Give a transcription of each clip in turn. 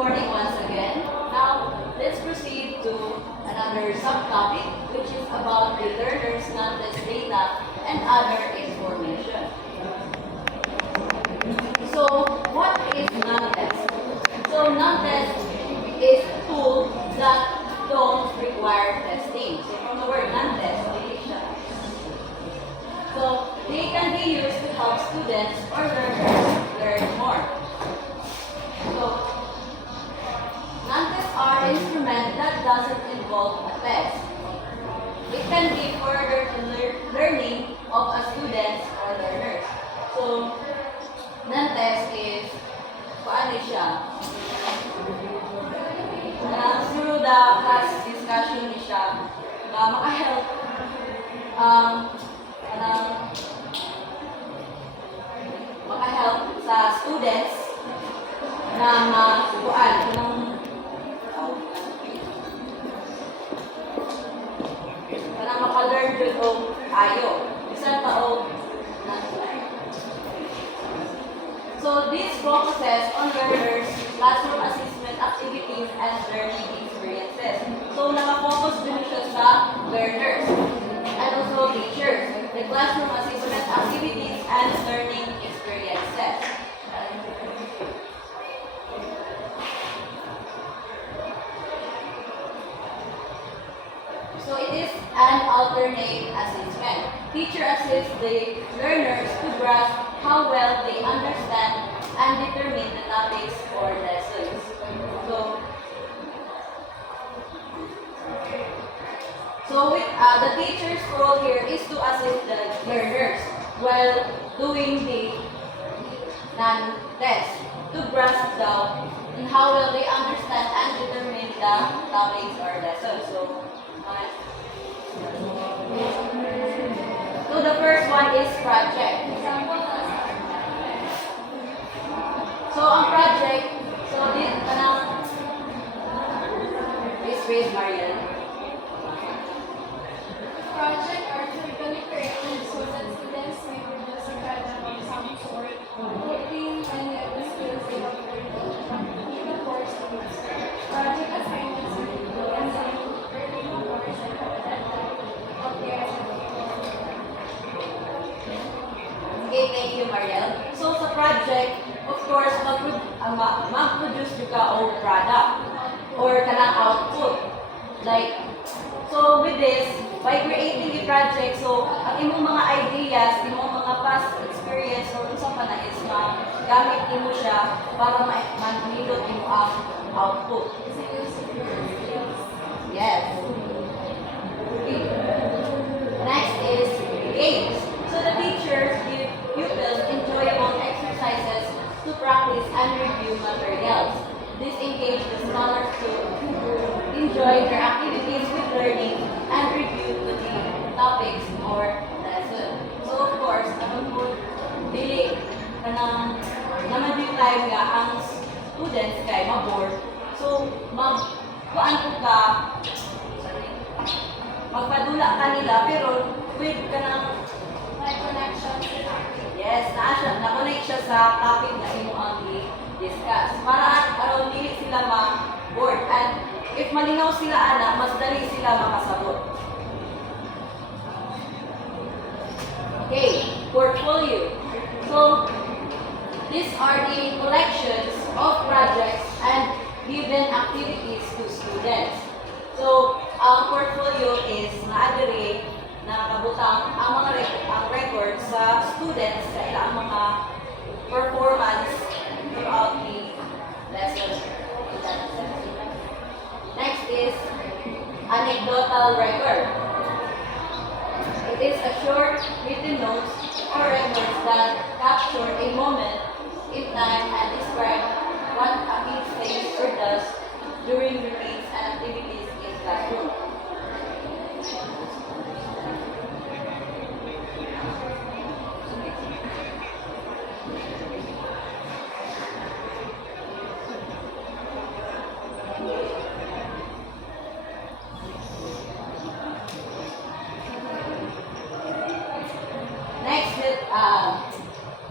morning once again. Now, let's proceed to another subtopic, which is about the learner's non-test data and other information. So, what is non-test? So, non-test is tools that don't require testing. So, from the word non-test, so they can be used to help students or learners learn more. So, non-tests are an instrument that doesn't involve a test. It can be further to learning of a students or learners. So, non-test is, paano siya? Through the class discussion niya, maka-help maka-help sa students na makuhaan para maka-learn dito ayo. Isang tao na. So this focuses on learners, classroom assessment activities, and learning experiences. So naka-focus din siya sa learners and also teachers, the classroom assessment activities and learning experiences. So it is an alternate assessment. Teacher assists the learners to grasp how well they understand and determine the topics or lessons. So the teacher's role here is to assist the learners while doing the non-test to grasp in how well they understand and determine the topics or lessons. So the first one is project. So ang project, this is Marian. Project are typically created so that students may produce a project of some sort, hoping any of the skills they have learned in the course of use. Project assignments will be assigned early in the course and at that time of their Okay, thank you, Mariel. So sa project, of course, mag-produce ka o product or kanang output. So with this, by creating the project, so ang imong mga ideas, imong mga past experience or unsa pa na is gamit nimo siya para manilot imo ang output. Yes. Okay. Next is games. So the teachers give pupils enjoyable exercises to practice and review materials. This engages the scholars to enjoy their activities with learning and review the topics or lesson. So of course, dili naman yung time nga ang students kay ma-board. So magpadula ka nila pero with kanang connection. yes, na-connect siya sa topic na imo ang i-discuss. Para aron dili sila ma-board and if malinaw sila mas dali sila makasabot. Okay, portfolio. So, these are the collections of projects and given activities to students. So, ang portfolio is naadiri na kabutang ang record sa students sa ilang mga performance throughout the lesson. Next is anecdotal record. It is a short written notes or records that capture a moment in time and describe what a kid says or does during routines and activities in classroom.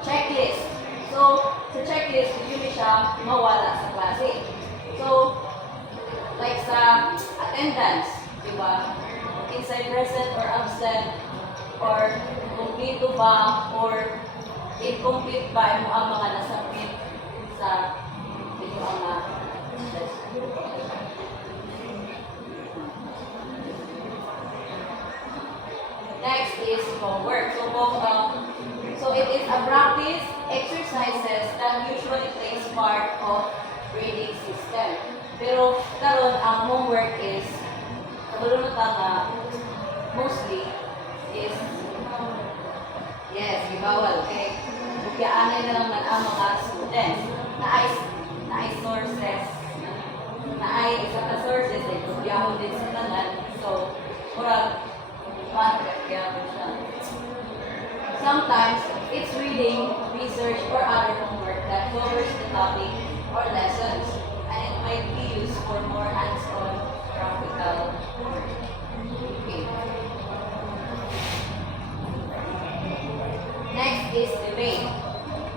Checklist. So, sa checklist, hindi siya mawala sa klase. So, like sa attendance, di ba? Inside present or absent, or complete ba, or incomplete ba mo ang mga nasabit sa ito ang test. Next is homework. So it is a practice exercises that usually takes part of grading system. Pero karon ang homework is kabulunutan nga mostly is yes, gibawal kay bukyaanay na lang man ang mga students na ay sources na ay isa ka sources ay bukyahon din sa tanan. So murag sometimes it's reading, research, or other homework that covers the topic or lessons, and it might be used for more hands-on practical work. Okay. Next is debate.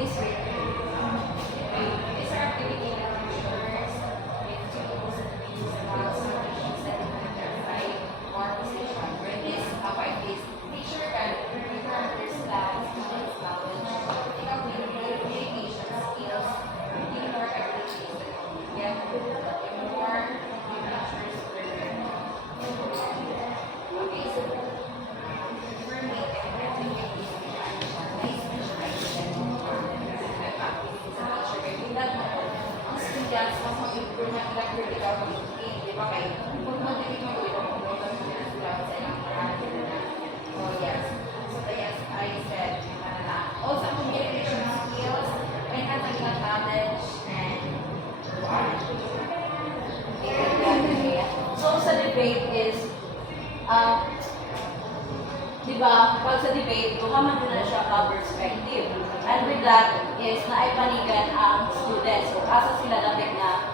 Please read. Debate is an activity that ensures with tools and views about solutions that identify more position. For this, avoid this. Teacher can understand students' knowledge, pick up communication skills, teamwork abilities that get more teachers learn. Okay, so for me, ang students, mas mag-improve na nila critical thinking, di ba kayo? Kung mag-ibig mo sa ilang oh yes. So yes, I said also communication skills, enhancing knowledge, and so sa debate is di ba, pag sa debate, duhaman din na siya ka perspective. And with that is naipanigan ang students. So, asa sila lapit na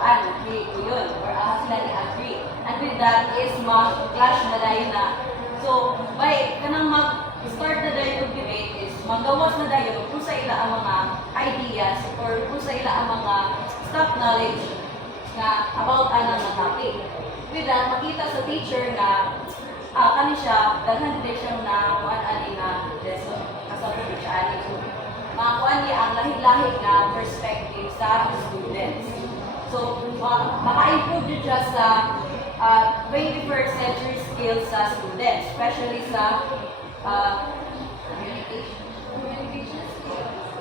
agree ko yun, or asa sila ni-agree. And with that is mag-clash na dayon na. So, by kanang mag-start na dayon yung debate is magawas na dayon kung sa ila ang mga ideas or kung sa ila ang mga stock knowledge na about anang na topic. With that, makita sa teacher na kani siya, daghan din siya na kuan ani nga lesson kasabot siya ani. So, makakuan niya ang lahi-lahi nga perspective sa students. So, maka-improve din siya sa 21st century skills sa students, especially sa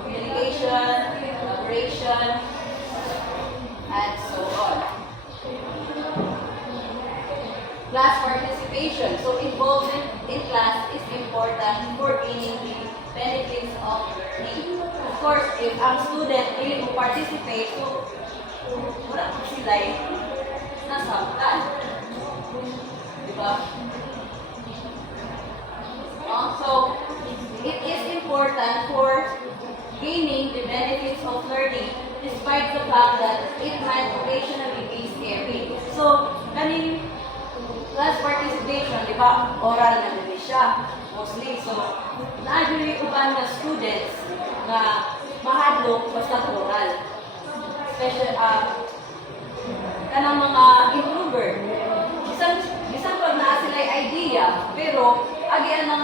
communication, collaboration, and so on. Class participation. So involvement in class is important for gaining the benefits of learning. Of course, if ang student really mo participate, so wala po sila nasamtan. Diba? So, it is important for gaining the benefits of learning despite the fact that it might occasionally be scary. So, kaning class participation, di ba, oral na din siya, mostly. So, na-agree uban na students na mahadlok basta oral. Special, kanang mga improver. Isang pag naa sila idea, pero agyan ng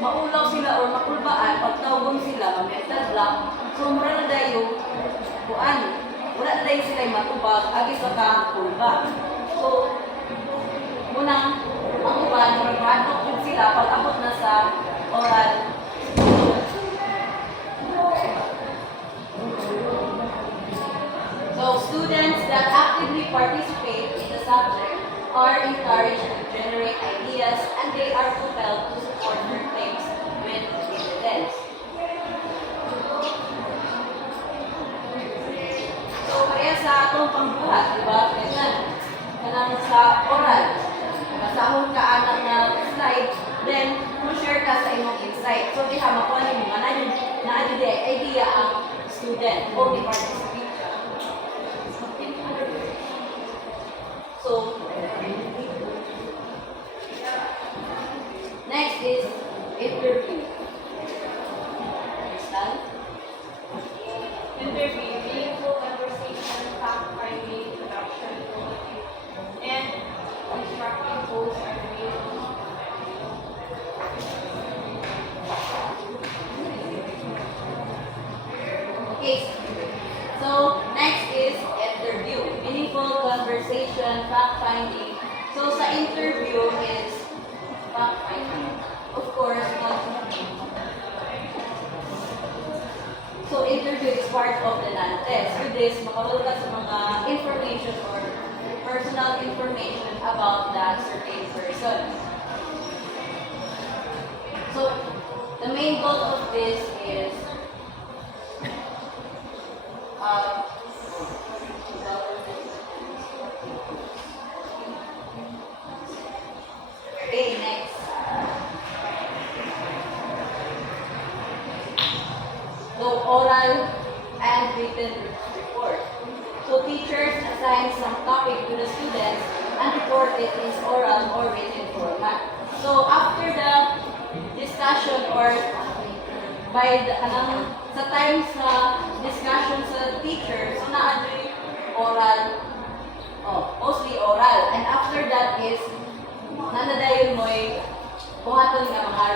maulaw sila or makulbaan, pagtawgon sila, ma-mental block, so mura na dayo, kuan, wala na dayo sila matubag, agi sa kakulba. So, munang ang uban, magmadok din sila pag abot na sa oral. So, students that actively participate in the subject are encouraged to generate ideas and they are compelled to support their claims with evidence. So, kaya sa atong pangbuhat, di ba? Kanang sa oral, masahon ka anang na slide, then share ka sa imong insight. So, di ha, makuha niyo mga na idea ang student o di participate. So, next is interview. Understand? Interview, meaningful conversation, fact case. So, next is interview. Meaningful conversation, fact-finding. So, sa interview is fact-finding. Of course, so interview is part of the non-test. With this, makawala ka sa mga information or personal information about that certain person. So, the main goal of this is okay, next. So, oral and written report. So, teachers assign some topic to the students and report it in oral or written format. So, after the discussion or by the, sa time sa discussion sa teacher, so na-agree oral, mostly oral. And after that is, nanadayon mo'y buhaton nga mga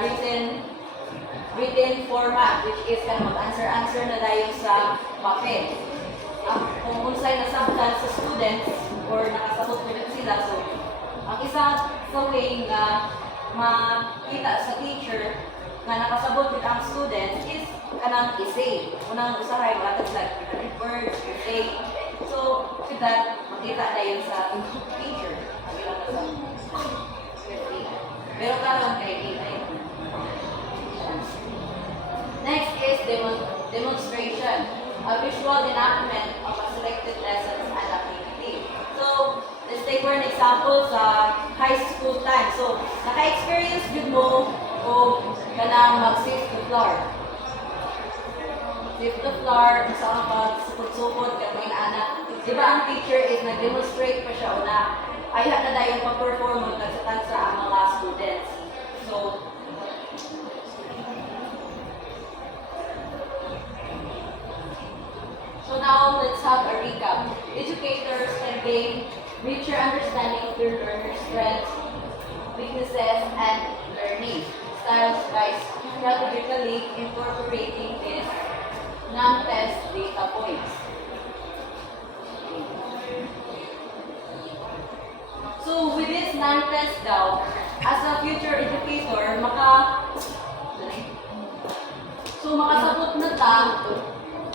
written format, which is kan mag-answer na dayon sa papel. Kung unsay nasabtan sa students or nakasabot ko sila, so ang isa sa way nga makita sa teacher nga nakasabot with ang students is kanang essay. Unang usahay, wala like 100 words, essay. So, with that, makita dayon sa teacher. Ang ilang sa pero karon kay kita. Next is demonstration, a visual enactment of a selected lessons and activity. So, let's take for an example sa high school time. So, naka-experience din mo o kanang mag-sweep the floor. Sweep the floor, sa mga pagsukot-sukot, kamay na anak. Diba ang teacher is nag-demonstrate pa siya o na ayaw na dahil pa-perform mo sa ang mga students. So now let's have a recap. Educators can gain richer understanding of their learners' strengths, weaknesses, and learning styles by strategically incorporating these non-test data points. So with this non-test daw, as a future educator, makasabot na ta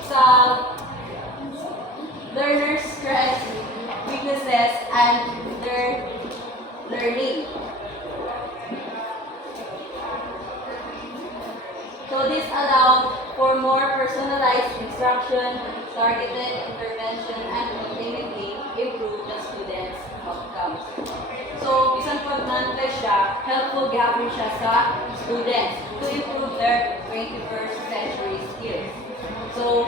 sa learners' strengths, weaknesses, and their learning. So this allows for more personalized instruction, targeted intervention, and ultimately improve the students' outcomes. So, bisan pag non-test siya, helpful gapon siya sa students to improve their 21st century skills. So,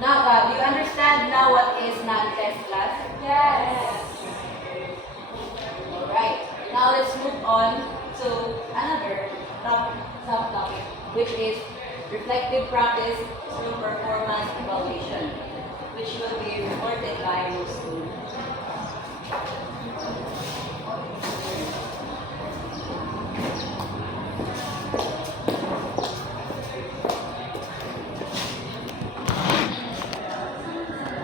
now, do you understand now what is non-test class? Yes. Alright, now let's move on to another subtopic, which is reflective practice through performance